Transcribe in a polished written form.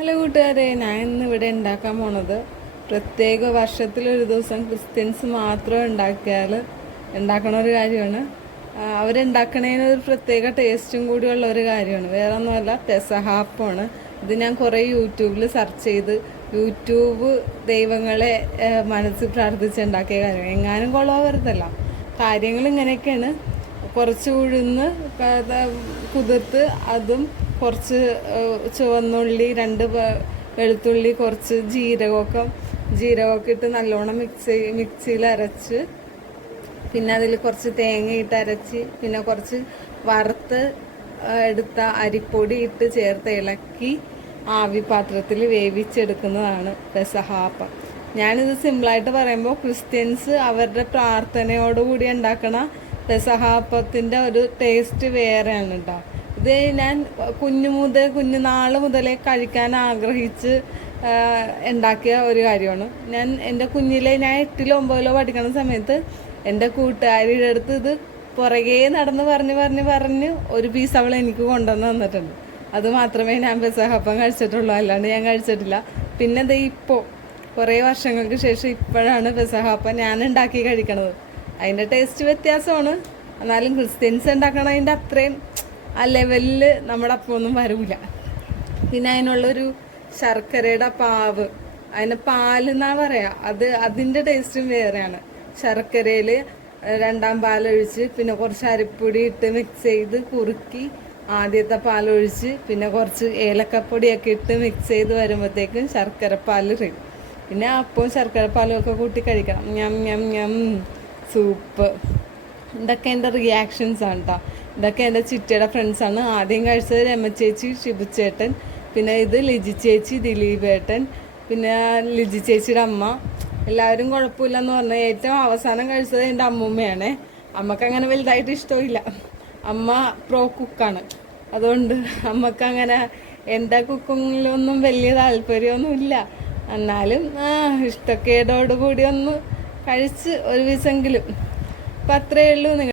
Hello കൂട്ടുകാരെ, ഞാൻ ഇന്ന് ഇവിടെ ഉണ്ടാക്കാൻ പോണത് പ്രത്യേക വർഷത്തിലൊരു ദിവസം ക്രിസ്ത്യൻസ് മാത്രം ഉണ്ടാക്കണ ഒരു കാര്യമാണ്. അവരുണ്ടാക്കണതിന് ഒരു പ്രത്യേക ടേസ്റ്റും കൂടിയുള്ള ഒരു കാര്യമാണ്. വേറെ ഒന്നുമല്ല, പെസഹാപ്പമാണ്. ഇത് ഞാൻ കുറേ യൂട്യൂബിൽ സെർച്ച് ചെയ്ത് യൂട്യൂബ് ദൈവങ്ങളെ മനസ്സിൽ പ്രാർത്ഥിച്ചുണ്ടാക്കിയ കാര്യം. എങ്ങാനും കൊള്ളാവരുതല്ല, കാര്യങ്ങൾ ഇങ്ങനെയൊക്കെയാണ്. കുറച്ച് ഉഴുന്ന് കുതിർത്ത് അതും കുറച്ച് ചുവന്നുള്ളി, 2 വെളുത്തുള്ളി, കുറച്ച് ജീരകമൊക്കെ ഇട്ട് നല്ലോണം മിക്സിയിൽ അരച്ച്, പിന്നെ അതിൽ കുറച്ച് തേങ്ങയിട്ട് അരച്ച്, പിന്നെ കുറച്ച് വറുത്ത് എടുത്ത അരിപ്പൊടി ഇട്ട് ചേർത്ത് ഇളക്കി ആവി പാത്രത്തിൽ വേവിച്ചെടുക്കുന്നതാണ് പെസഹാപ്പം. ഞാനിത് സിമ്പിളായിട്ട് പറയുമ്പോൾ ക്രിസ്ത്യൻസ് അവരുടെ പ്രാർത്ഥനയോടുകൂടി ഉണ്ടാക്കണ പെസഹാപ്പത്തിൻ്റെ ഒരു ടേസ്റ്റ് വേറെയാണ് കേട്ടോ. ഇത് ഞാൻ കുഞ്ഞുനാൾ മുതലേ കഴിക്കാൻ ആഗ്രഹിച്ച് ഉണ്ടാക്കിയ ഒരു കാര്യമാണ്. ഞാൻ 8-ലോ 9-ലോ പഠിക്കുന്ന സമയത്ത് എൻ്റെ കൂട്ടുകാരിയുടെ അടുത്ത് ഇത് പുറകെ നടന്ന് പറഞ്ഞ് ഒരു പീസ് അവൾ എനിക്ക് കൊണ്ടുവന്ന് തന്നിട്ടുണ്ട്. അത് മാത്രമേ ഞാൻ പെസഹാപ്പം കഴിച്ചിട്ടുള്ളൂ, അല്ലാണ്ട് ഞാൻ കഴിച്ചിട്ടില്ല. പിന്നെ ഇത് ഇപ്പോൾ കുറേ വർഷങ്ങൾക്ക് ശേഷം ഇപ്പോഴാണ് പെസഹാപ്പം ഞാൻ ഉണ്ടാക്കി കഴിക്കണത്. അതിൻ്റെ ടേസ്റ്റ് വ്യത്യാസമാണ്. എന്നാലും ക്രിസ്ത്യൻസ് ഉണ്ടാക്കണതിൻ്റെ അത്രയും ആ ലെവലിൽ നമ്മുടെ അപ്പമൊന്നും വരില്ല. പിന്നെ അതിനുള്ളൊരു ശർക്കരയുടെ പാവ്, അതിന് പാലെന്നാ പറയാ, അതിൻ്റെ ടേസ്റ്റും വേറെയാണ്. ശർക്കരയിൽ 2ാം പാലൊഴിച്ച്, പിന്നെ കുറച്ച് അരിപ്പൊടി ഇട്ട് മിക്സ് ചെയ്ത് കുറുക്കി ആദ്യത്തെ പാലൊഴിച്ച്, പിന്നെ കുറച്ച് ഏലക്കപ്പൊടിയൊക്കെ ഇട്ട് മിക്സ് ചെയ്ത് വരുമ്പോഴത്തേക്കും ശർക്കരപ്പാൽ റെഡി. പിന്നെ അപ്പവും ശർക്കരപ്പാലും ഒക്കെ കൂട്ടി കഴിക്കണം. ഞം ഞം ഞം സൂപ്പ്. ഇതൊക്കെ എൻ്റെ റിയാക്ഷൻസ് ആണ് കേട്ടോ. ഇതൊക്കെ എൻ്റെ ചിറ്റയുടെ ഫ്രണ്ട്സാണ്. ആദ്യം കഴിച്ചത് രമചേച്ചി, ഷിബുച്ചേട്ടൻ, പിന്നെ ഇത് ലിജി ചേച്ചി, ദിലീപേട്ടൻ, പിന്നെ ലിജി ചേച്ചിയുടെ അമ്മ. എല്ലാവരും കുഴപ്പമില്ലെന്ന് പറഞ്ഞാൽ ഏറ്റവും അവസാനം കഴിച്ചത് എൻ്റെ അമ്മൂമ്മയാണേ. അമ്മക്ക് അങ്ങനെ വലുതായിട്ട് ഇഷ്ടമില്ല. അമ്മ പ്രോ കുക്കാണ്. അതുകൊണ്ട് അമ്മക്കങ്ങനെ എൻ്റെ കുക്കിങ്ങിലൊന്നും വലിയ താല്പര്യമൊന്നുമില്ല. എന്നാലും ഇഷ്ടക്കേടോടുകൂടി ഒന്ന് കഴിച്ച് ഒരു ദിവസമെങ്കിലും. അപ്പം അത്രയേ ഉള്ളൂ.